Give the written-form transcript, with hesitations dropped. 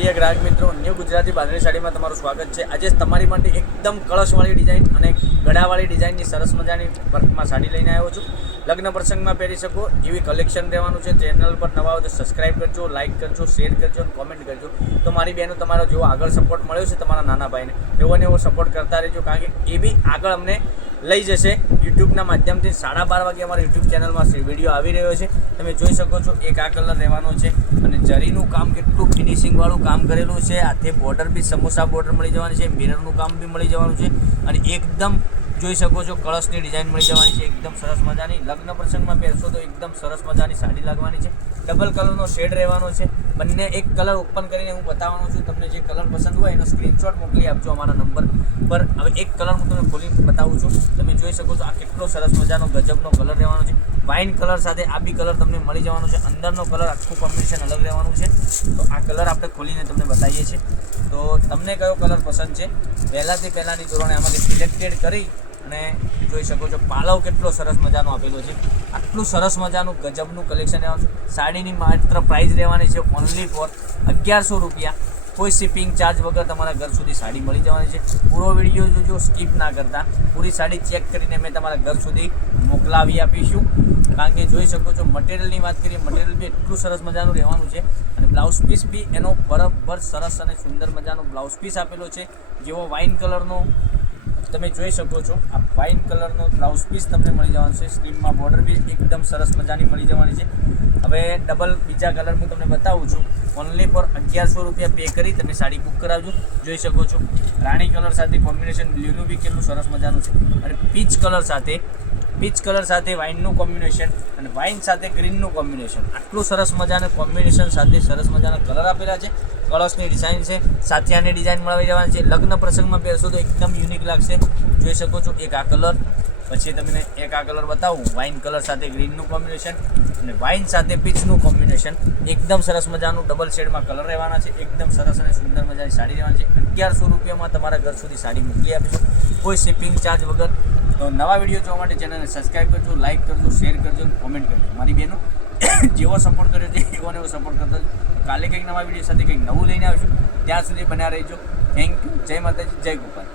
પ્રિય ગ્રાહક મિત્રો, ન્યૂ ગુજરાતી બાંધણી સાડીમાં તમારું સ્વાગત છે। આજે તમારી માટે એકદમ કળશવાળી ડિઝાઇન અને ગળાવાળી ડિઝાઇનની સરસ મજાની વર્કમાં સાડી લઈને આવ્યો છું। લગ્ન પ્રસંગમાં પહેરી શકો એવી કલેક્શન રહેવાનું છે। ચેનલ પર નવા હો તો સબસ્ક્રાઇબ કરજો, લાઇક કરજો, શેર કરજો અને કોમેન્ટ કરજો। તો મારી બહેનો તમારો જેવો આગળ સપોર્ટ મળ્યો છે તમારા નાના ભાઈને, એવો સપોર્ટ કરતા રહેજો, કારણ કે એ બી આગળ અમને લઈ જશે। યુટ્યુબના માધ્યમથી 12:30 વાગે અમારા યુટ્યુબ ચેનલમાં વિડીયો આવી રહ્યો છે। તમે જોઈ શકો છો એક આ કલર રહેવાનો છે અને જરીનું કામ કેટલું ફિનિશિંગવાળું કામ કરેલું છે। હાથે બોર્ડર બી સમોસા બોર્ડર મળી જવાની છે, મિરરનું કામ બી મળી જવાનું છે અને એકદમ જોઈ શકો છો કળશની ડિઝાઇન મળી જવાની છે, એકદમ સરસ મજાની। લગ્ન પ્રસંગમાં પહેરશો તો એકદમ સરસ મજાની સાડી લાગવાની છે। ડબલ કલરનો શેડ રહેવાનો છે, બંને એક કલર ઓપન કરીને હું બતાવવાનો છું। તમને જે કલર પસંદ હોય એનો સ્ક્રીનશોટ મોકલી આપજો અમારા નંબર પર। હવે એક કલર હું તમને ખોલીને બતાવું છું। તમે જોઈ શકો છો આ કેટલો સરસ મજાનો ગજબનો કલર રહેવાનો છે। વાઇન કલર સાથે આ બી કલર તમને મળી જવાનો છે। અંદરનો કલર આખું કોમ્બિનેશન અલગ રહેવાનું છે। તો આ કલર આપણે ખોલીને તમને બતાવીએ છીએ। તો તમને કયો કલર પસંદ છે પહેલાંની ધોરણે આમાંથી સિલેક્ટેડ કરી અને જોઈ શકો છો પાલવ કેટલો સરસ મજાનો આપેલો છે। આટલું સરસ મજાનું ગજબનું કલેક્શન રહેવાનું છે। સાડીની માત્ર પ્રાઇસ રહેવાની છે ઓનલી ફોર 1100 રૂપિયા। કોઈ શિપિંગ ચાર્જ વગર તમારા ઘર સુધી સાડી મળી જવાની છે। પૂરો વિડીયો જોજો, સ્કીપ ના કરતા, પૂરી સાડી ચેક કરીને અમે તમારા ઘર સુધી મોકલાવી આપીશું। કારણ કે જોઈ શકો છો મટીરિયલની વાત કરીએ, મટીરિયલ બી એટલું સરસ મજાનું રહેવાનું છે અને બ્લાઉઝ પીસ બી એનો બરાબર સરસ અને સુંદર મજાનો બ્લાઉઝ પીસ આપેલો છે। જેવો વાઇન કલરનો તમે જોઈ શકો છો, આ વાઇન કલરનો બ્લાઉઝ પીસ તમને મળી જવાનો છે। સ્ક્રીનમાં બોર્ડર બી એકદમ સરસ મજાની મળી જવાની છે। હવે ડબલ બીજા કલર હું તમને બતાવું છું। ઓનલી ફોર 1100 રૂપિયા પે કરી તમે સાડી બુક કરાવજો। જોઈ શકો છો રાણી કલર સાથે કોમ્બિનેશન બ્લુનું બી કેટલું સરસ મજાનું છે અને પીચ કલર સાથે વાઇનનું કોમ્બિનેશન અને વાઇન સાથે ગ્રીનનું કોમ્બિનેશન, આટલું સરસ મજાનું કોમ્બિનેશન સાથે સરસ મજાના કલર આપેલા છે। કળશની ડિઝાઇન છે, સાથિયાની ડિઝાઇન મળી જવાની છે। લગ્ન પ્રસંગમાં પહેરશો તો એકદમ યુનિક લાગશે। જોઈ શકો છો એક આ કલર, પછી તમને એક આ કલર બતાવું, વાઇન કલર સાથે ગ્રીનનું કોમ્બિનેશન અને વાઇન સાથે પીચનું કોમ્બિનેશન, એકદમ સરસ મજાનું ડબલ શેડમાં કલર રહેવાના છે। એકદમ સરસ અને સુંદર મજાની સાડી રહેવાની છે। 1100 રૂપિયામાં તમારા ઘર સુધી સાડી મોકલી આપીશું, કોઈ શિપિંગ ચાર્જ વગર। તો નવા વિડીયો જોવા માટે ચેનલને સબસ્ક્રાઈબ કરજો, લાઇક કરજો, શેર કરજો અને કોમેન્ટ કરજો। મારી બહેનો જેવો સપોર્ટ કર્યો છે એવો સપોર્ટ કરતો। કાલે કંઈક નવા વિડીયો સાથે કંઈક નવું લઈને આવીશું, ત્યાં સુધી બન્યા રહેજો। થેન્ક યુ, જય માતાજી, જય ગોપાલ।